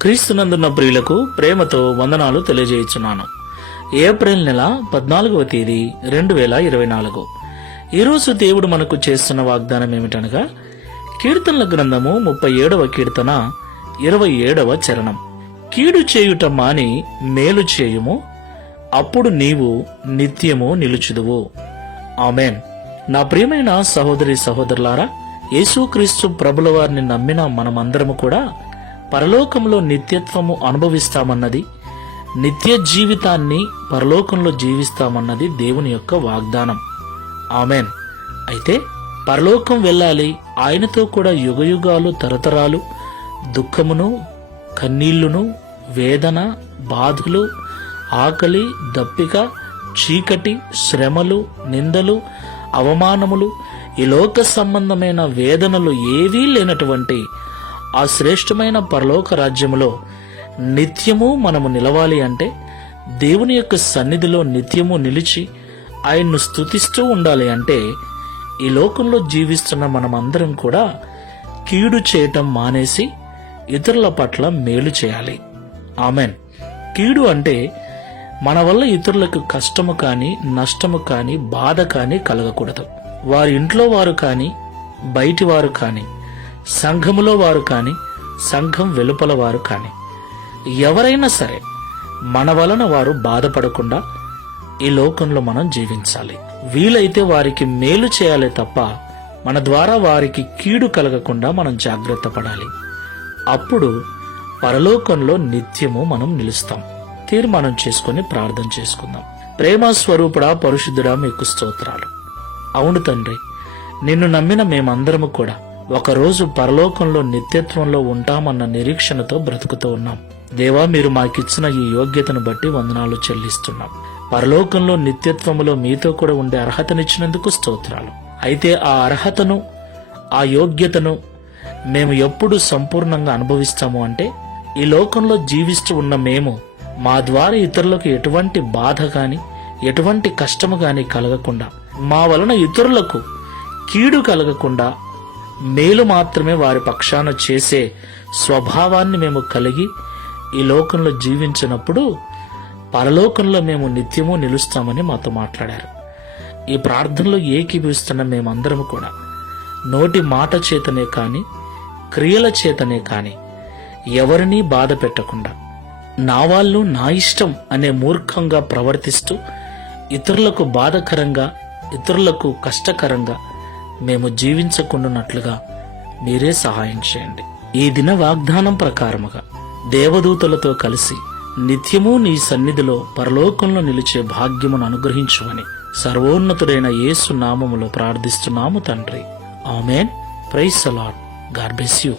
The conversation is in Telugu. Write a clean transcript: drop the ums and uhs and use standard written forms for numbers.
క్రీస్తునందున్న ప్రియులకు ప్రేమతో వందనాలు తెలియజేయుచున్నాను. ఏప్రిల్ నెల 14వ తేదీ 2024. ఈరోజు దేవుడు మనకు చేస్తున్న వాగ్దానం ఏమిటనగా, కీర్తనల గ్రంథము 37వ కీర్తన 27వ చరణం. కీడు చేయుట మాని మేలు చేయుము, అప్పుడు నీవు నిత్యము నిలుచుదువు. ఆమేన్. నా ప్రియమైన సహోదరి సహోదరులారా, యేసుక్రీస్తు ప్రభుల వారిని నమ్మిన మనమందరము కూడా పరలోకంలో నిత్యత్వము అనుభవిస్తామన్నది, నిత్య జీవితాన్ని పరలోకంలో జీవిస్తామన్నది దేవుని యొక్క వాగ్దానం. ఆమేన్. అయితే పరలోకం వెళ్ళాలి, ఆయనతో కూడా యుగయుగాలు తరతరాలు దుఃఖమును, కన్నీళ్లును, వేదన, బాధలు, ఆకలి, దప్పిక, చీకటి, శ్రమలు, నిందలు, అవమానములు, ఈ లోక సంబంధమైన వేదనలు ఏవీ లేనటువంటి ఆ శ్రేష్టమైన పరలోక రాజ్యములో నిత్యము మనము నిలవాలి అంటే, దేవుని యొక్క సన్నిధిలో నిత్యము నిలిచి ఆయన్ను స్తుతిస్తూ ఉండాలి అంటే, ఈ లోకంలో జీవిస్తున్న మనమందరం కూడా కీడు చేయటం మానేసి ఇతరుల పట్ల మేలు చేయాలి. ఆమెన్. కీడు అంటే మన వల్ల ఇతరులకు కష్టము కానీ, నష్టము కానీ, బాధ కానీ కలగకూడదు. వారి ఇంట్లో వారు కానీ, బయటి వారు కానీ, సంఘములో వారు కానీ, సంఘం వెలుపల వారు కానీ, ఎవరైనా సరే మన వలన వారు బాధపడకుండా ఈ లోకంలో మనం జీవించాలి. వీలైతే వారికి మేలు చేయాలి తప్ప మన ద్వారా వారికి కీడు కలగకుండా మనం జాగ్రత్త పడాలి. అప్పుడు పరలోకంలో నిత్యము మనం నిలుస్తాం. తీర్మానం చేసుకుని ప్రార్థన చేసుకుందాం. ప్రేమ స్వరూపుడా, పరిశుద్ధుడా, మీకు స్తోత్రాలు. అవును తండ్రి, నిన్ను నమ్మిన మేమందరము కూడా ఒకరోజు పరలోకంలో నిత్యత్వంలో ఉంటామన్న నిరీక్షణతో బ్రతుకుతూ ఉన్నాం. దేవా, మీరు మాకిచ్చిన ఈ యోగ్యతను బట్టి వందనాలు చెల్లిస్తున్నాం. పరలోకంలో నిత్యత్వములో మీతో కూడా ఉండే అర్హతనిచ్చినందుకు స్తోత్రాలు. అయితే ఆ అర్హతను, ఆ యోగ్యతను మేము ఎప్పుడు సంపూర్ణంగా అనుభవిస్తాము అంటే, ఈ లోకంలో జీవిస్తూ ఉన్న మేము మా ద్వారా ఇతరులకు ఎటువంటి బాధ గాని, ఎటువంటి కష్టము గాని కలగకుండా, మా వలన ఇతరులకు కీడు కలగకుండా మేలు మాత్రమే వారి పక్షాన చేసే స్వభావాన్ని మేము కలిగి ఈ లోకంలో జీవించినప్పుడు పరలోకంలో మేము నిత్యము నిలుస్తామని మాతో మాట్లాడారు. ఈ ప్రార్థనలో ఏకీభవిస్తున్న మేమందరము కూడా నోటి మాట చేతనే కాని, క్రియల చేతనే కాని ఎవరినీ బాధ పెట్టకుండా, నా వాళ్ళు నా ఇష్టం అనే మూర్ఖంగా ప్రవర్తిస్తూ ఇతరులకు బాధకరంగా, ఇతరులకు కష్టకరంగా మేము జీవించకుండానట్లుగా మీరే సహాయం చేయండి. ఈ దిన వాగ్దానం ప్రకారముగా దేవదూతలతో కలిసి నిత్యము నీ సన్నిధిలో పరలోకంలో నిలిచే భాగ్యమును అనుగ్రహించుమని సర్వోన్నతుడైన యేసు నామములో ప్రార్థిస్తున్నాము తండ్రి. ఆమేన్. Praise the lord. God bless you.